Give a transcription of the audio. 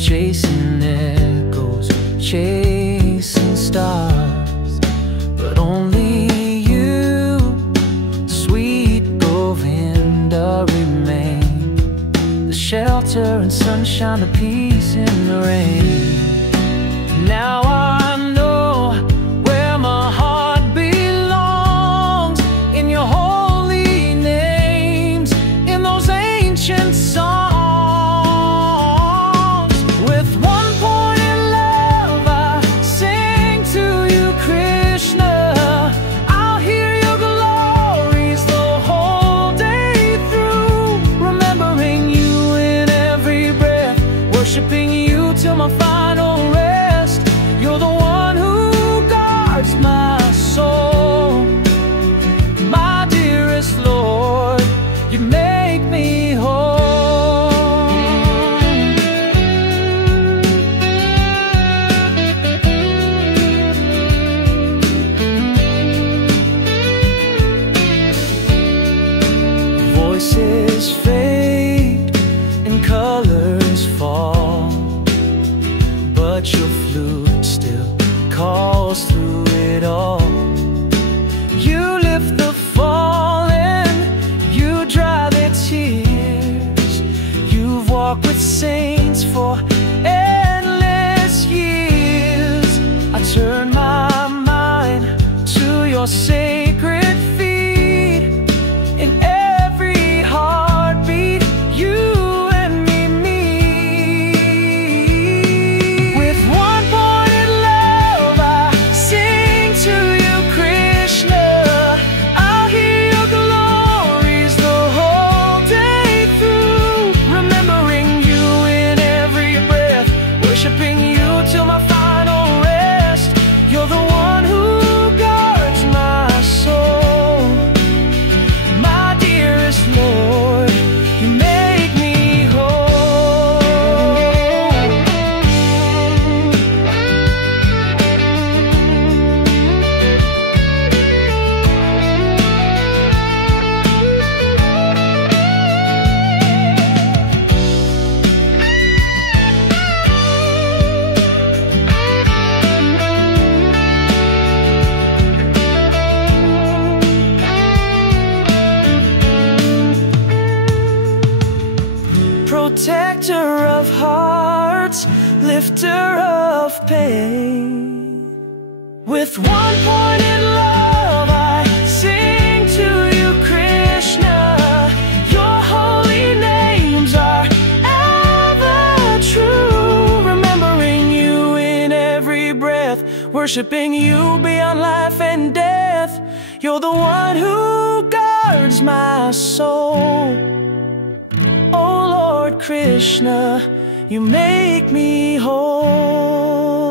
chasing echoes, chasing stars, but only you, sweet Govinda, remain the shelter and sunshine, the peace in the rain. Now I know where my heart belongs, in your holy names, in those ancient songs. With one point in love I sing to you, Krishna. I'll hear your glories the whole day through, remembering you in every breath, worshiping you till my final rest. You're the one who guards my soul, my dearest Lord, you make me whole. Voices fade and colors fall, but your flute still calls through it all. You lift the fallen, you dry their tears. You've walked with saints for endless years. I turn my mind to your sacred feet. In every heartbeat, you worshiping you till my final rest. You're the one who guards my soul, my dearest Lord, you make me whole. Protector of hearts, lifter of pain. With one point in love I sing to you, Krishna. Your holy names are ever true, remembering you in every breath, worshiping you beyond life and death. You're the one who guards my soul, oh Lord Krishna, you make me whole.